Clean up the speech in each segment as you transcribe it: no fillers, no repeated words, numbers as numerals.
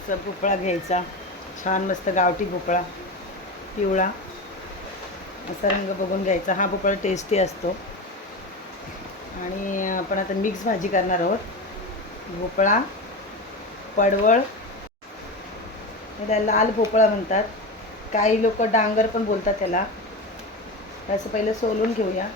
असा भोपळा घ्यायचा, छान मस्त गावठी भोपळा, पिवळा असा रंग बघून घ्यायचा. हा भोपळा टेस्टी असतो. आणि आपण आता मिक्स भाजी करणार आहोत. भोपळा, पडवळ, याला लाल भोपळा म्हणतात, काही लोक डांगर पण बोलतात त्याला. असं पहिलं सोलून घेऊया.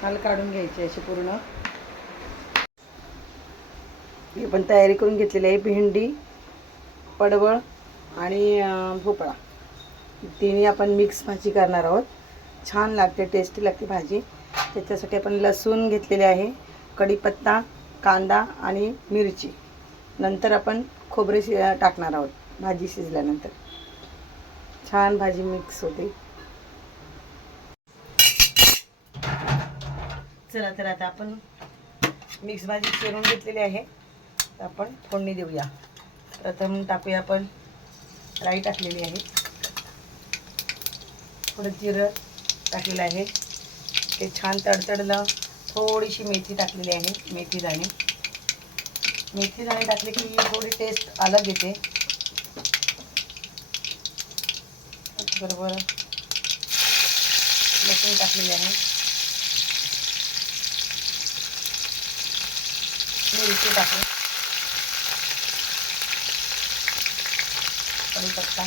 साल काढून घ्यायची अशी पूर्ण. ही पण तयारी करून घेतलेली आहे. भेंडी, पडवळ आणि भोपळा तिन्ही आपण मिक्स भाजी करणार आहोत. छान लागते, टेस्टी लागते भाजी. त्याच्यासाठी आपण लसूण घेतलेले आहे, कढीपत्ता, कांदा आणि मिरची. नंतर आपण खोबरे टाकणार आहोत भाजी शिजल्यानंतर. छान भाजी मिक्स होते. चला तर आता आपण मिक्स भाजी चिरून घेतलेली आहे. तर आपण फोडणी देऊया. प्रथम टाकूया आपण राई टाकलेली आहे, थोडं जिरं टाकलेलं आहे, ते छान तडतडलं. थोडीशी मेथी टाकलेली आहे, मेथी दाणे. मेथी दाणे टाकले की थोडी टेस्ट अलग येते. बरोबर लसूण टाकलेली आहे, मिरची टाकू, कढीपत्ता,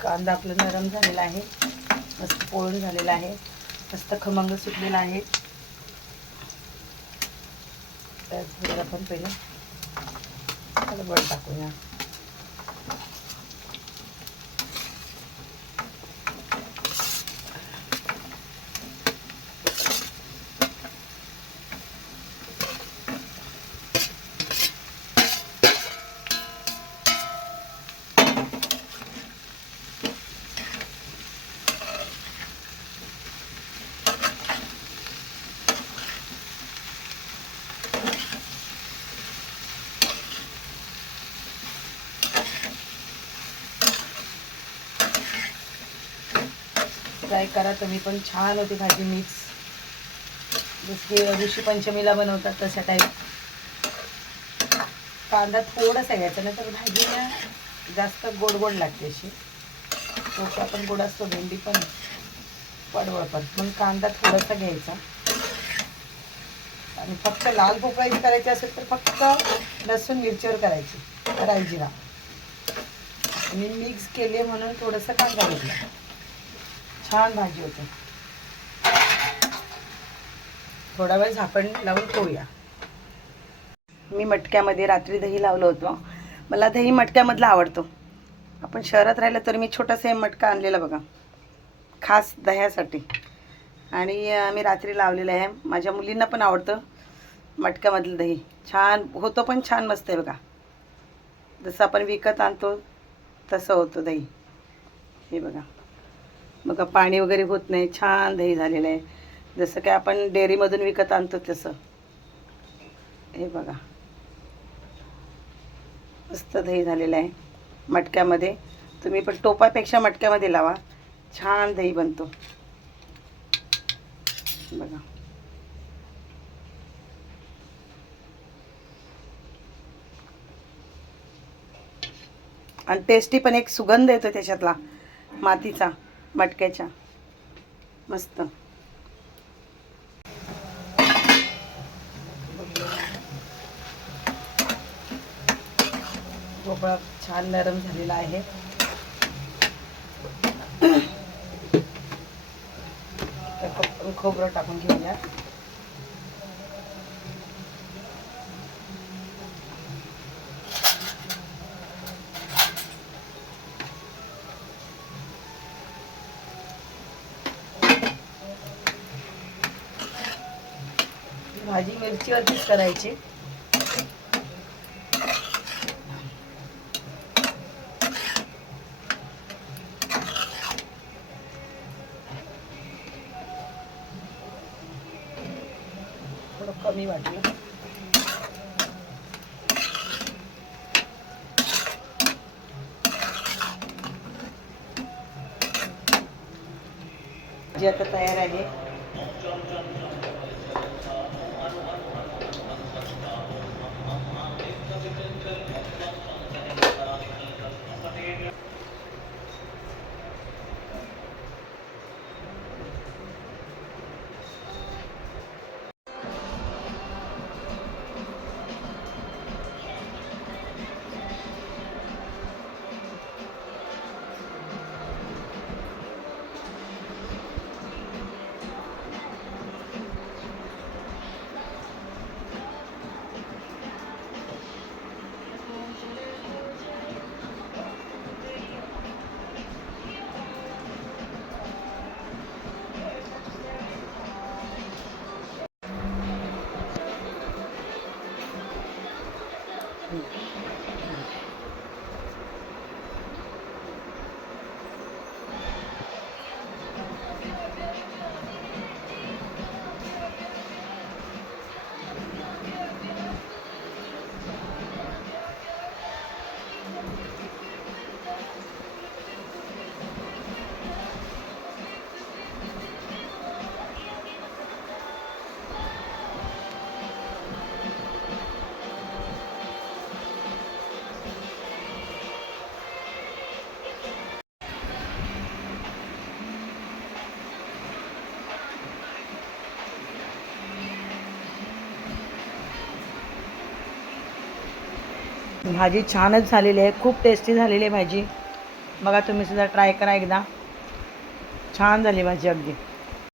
कांदा आपला नरम झालेला आहे, मस्त पोळून झालेला आहे, मस्त खमंग सुटलेला आहे. तर आपण पहिलं हळद टाकूया. ट्राय करा तुम्ही पण, छान होती भाजी मिक्स, जसं ऋषी पंचमीला बनवतात तशा टाईप. कांदा थोडासा घ्यायचा, नाही तर भाजीला जास्त गोड गोड लागते अशी. भोपळा पण गोड असतो, भेंडी पण, पडवळ पण. मग कांदा थोडासा घ्यायचा. आणि फक्त लाल भोपळ्याची करायची असेल तर फक्त लसूण मिरचीवर करायची, राई जिरा. आणि मिक्स केले म्हणून थोडंसं कांदा घेतला. छान भाजी होते. थोडा वेळ झाकण लावून ठेवूया. मी मटक्यामध्ये रात्री दही लावलं होतं. मला दही मटक्यामधला आवडतो. आपण शहरात राहिलं तर मी छोटासा मटका आणलेला बघा, खास दह्यासाठी. आणि मी रात्री लावलेलं आहे. माझ्या मुलींना पण आवडतं मटक्यामधलं दही. छान होतं, पण छान मस्त आहे बघा. जसं आपण विकत आणतो तसं होतं दही. हे बघा बघा, पाणी वगैरे होत नाही, छान दही झालेलं आहे. जसं काय आपण डेअरीमधून विकत आणतो तसं. हे बघा, मस्त दही झालेलं आहे मटक्यामध्ये. तुम्ही पण टोपापेक्षा मटक्यामध्ये लावा, छान दही बनतो बघा. आणि टेस्टी पण, एक सुगंध येतो त्याच्यातला मातीचा, मटक्याच्या. मस्त भोपळा छान नरम झालेला आहे. खोबरं टाकून घेऊया. भाजी मिरचीवरतीच करायची. कमी वाटलं. जी आता तयार आहे. भाजी छानच झालेली आहे, खूप टेस्टी झालेली आहे भाजी. बघा तुम्ही सुद्धा ट्राय करा एकदा. छान झाली भाजी अगदी.